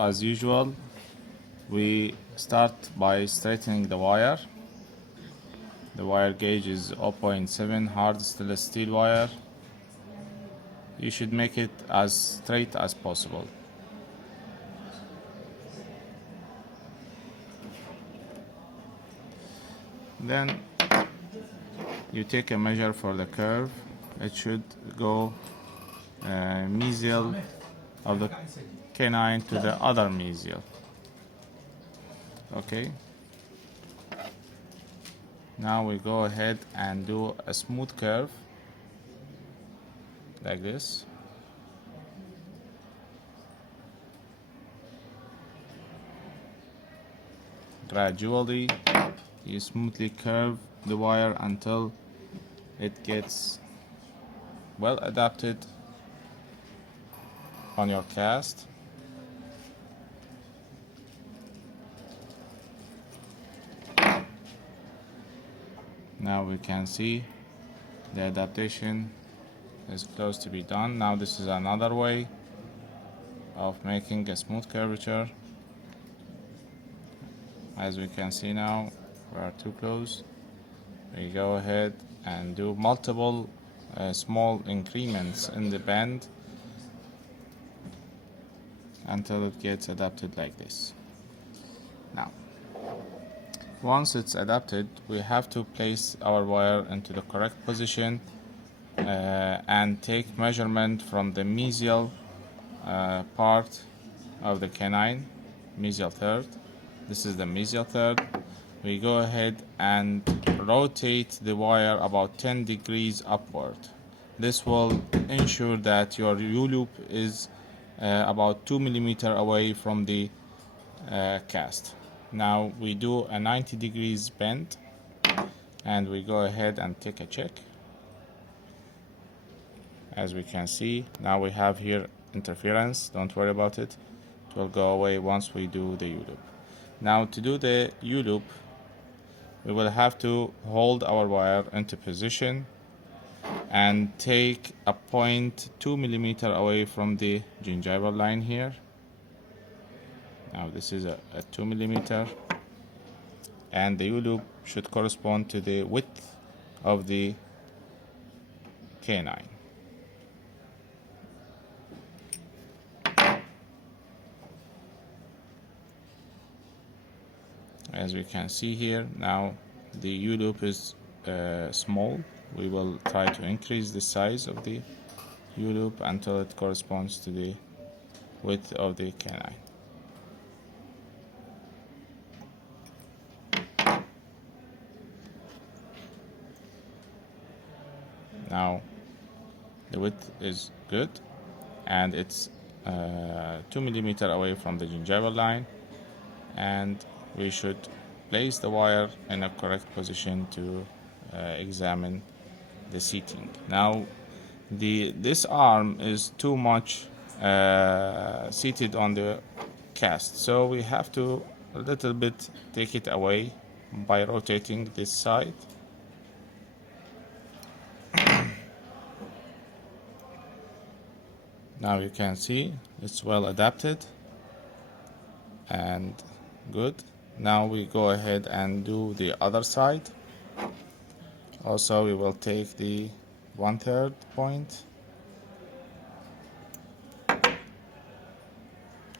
as usual. We start by straightening the wire. The wire gauge is 0.7 hard stainless steel wire. You should make it as straight as possible. Then you take a measure for the curve. It should go mesial of the canine to the other mesial. Okay. Now we go ahead and do a smooth curve like this. Gradually, you smoothly curve the wire until it gets well adapted on your cast. Now we can see the adaptation is close to be done. Now this is another way of making a smooth curvature. As we can see now, we are too close. We go ahead and do multiple small increments in the bend until it gets adapted like this. Now, once it's adapted, we have to place our wire into the correct position and take measurement from the mesial part of the canine, mesial third. This is the mesial third. We go ahead and rotate the wire about 10 degrees upward. This will ensure that your U-loop is about 2 millimeters away from the cast. Now we do a 90 degrees bend and we go ahead and take a check. As we can see, now we have here interference. Don't worry about it. It will go away once we do the U-loop. Now to do the U-loop, we will have to hold our wire into position and take a 0.2 millimeter away from the gingival line here. Now this is a 2 millimeter, and the U-loop should correspond to the width of the canine. As we can see here, now the U-loop is small. We will try to increase the size of the U-loop until it corresponds to the width of the canine. Now the width is good and it's 2 millimeters away from the gingival line, and we should place the wire in a correct position to examine the seating. Now this arm is too much seated on the cast, so we have to a little bit take it away by rotating this side. Now you can see it's well adapted and good. Now we go ahead and do the other side. Also, we will take the 1/3 point,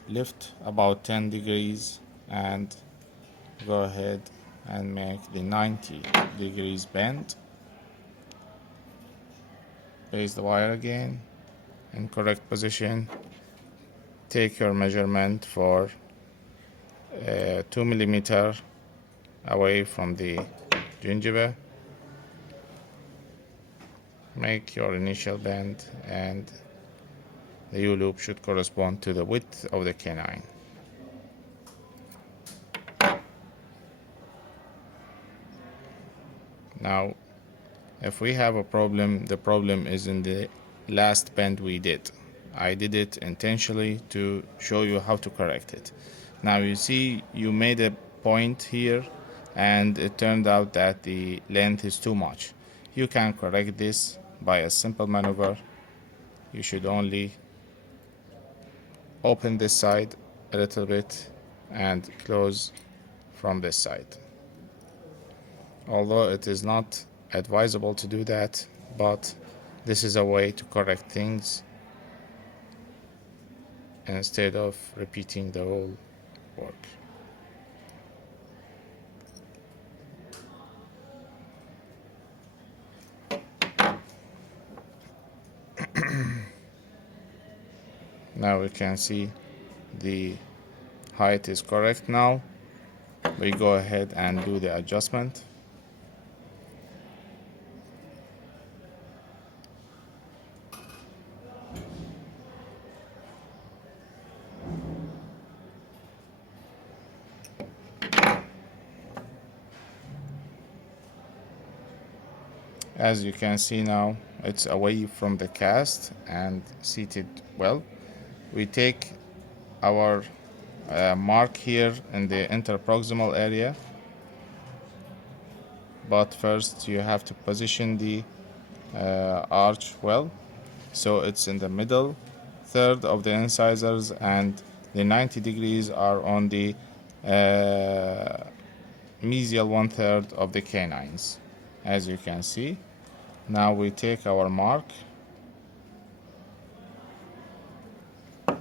lift about 10 degrees and go ahead and make the 90 degrees bend. Place the wire again in correct position. Take your measurement for 2 millimeters away from the gingiva. Make your initial bend, and the U-loop should correspond to the width of the canine. Now, if we have a problem, the problem is in the last bend we did. I did it intentionally to show you how to correct it. Now you see you made a point here and it turned out that the length is too much. You can correct this by a simple maneuver. You should only open this side a little bit and close from this side. Although it is not advisable to do that, but this is a way to correct things instead of repeating the whole work. Now we can see the height is correct. Now we go ahead and do the adjustment. As you can see now, it's away from the cast and seated well. We take our mark here in the interproximal area, but first you have to position the arch well, so it's in the middle third of the incisors and the 90 degrees are on the mesial 1/3 of the canines, as you can see. Now we take our mark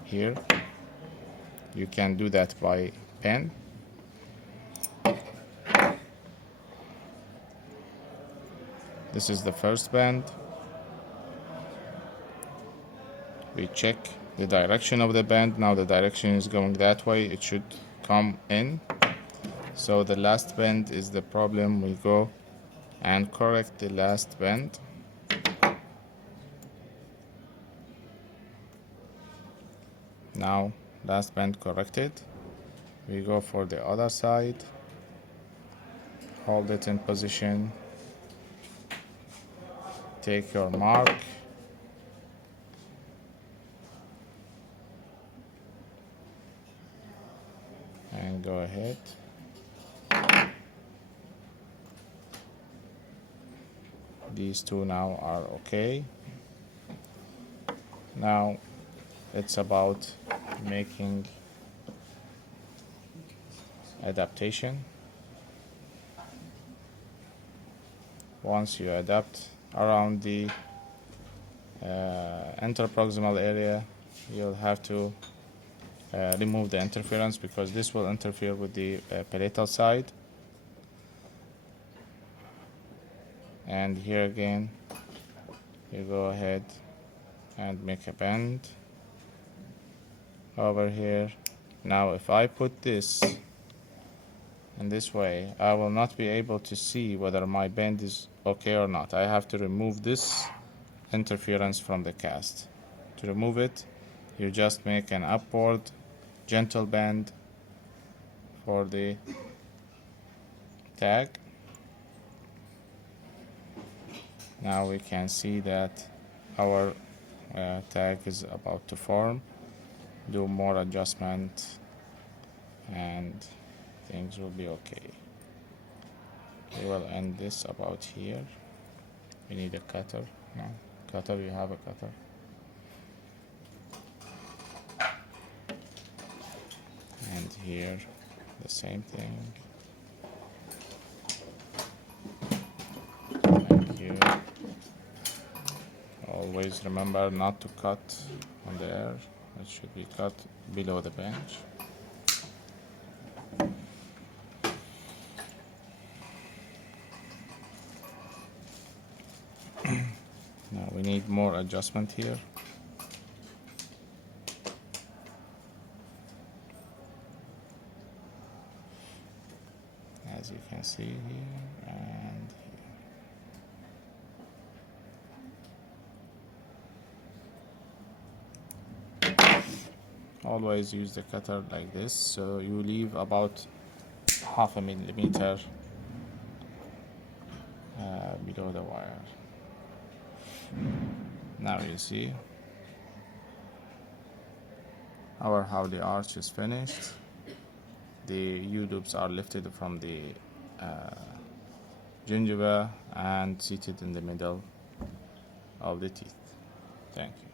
here. You can do that by pen. This is the first band. We check the direction of the band. Now the direction is going that way. It should come in. So the last bend is the problem. We go and correct the last bend. Now last bend corrected. We go for the other side. Hold it in position. Take your mark. And go ahead. These two now are okay. Now it's about making adaptation. Once you adapt around the interproximal area, you'll have to remove the interference because this will interfere with the palatal side. And here again, you go ahead and make a bend over here. Now if I put this in this way, I will not be able to see whether my bend is okay or not. I have to remove this interference from the cast. To remove it, you just make an upward gentle bend for the tag. Now we can see that our tag is about to form. Do more adjustment and things will be okay. We will end this about here. We need a cutter. No, cutter, you have a cutter. And here the same thing. And here. Always remember not to cut on the air. It should be cut below the bench. Now we need more adjustment here. As you can see here and here. Always use the cutter like this, so you leave about 0.5 millimeter below the wire. Now you see our Hawley arch is finished. The U-loops are lifted from the gingiva and seated in the middle of the teeth. Thank you.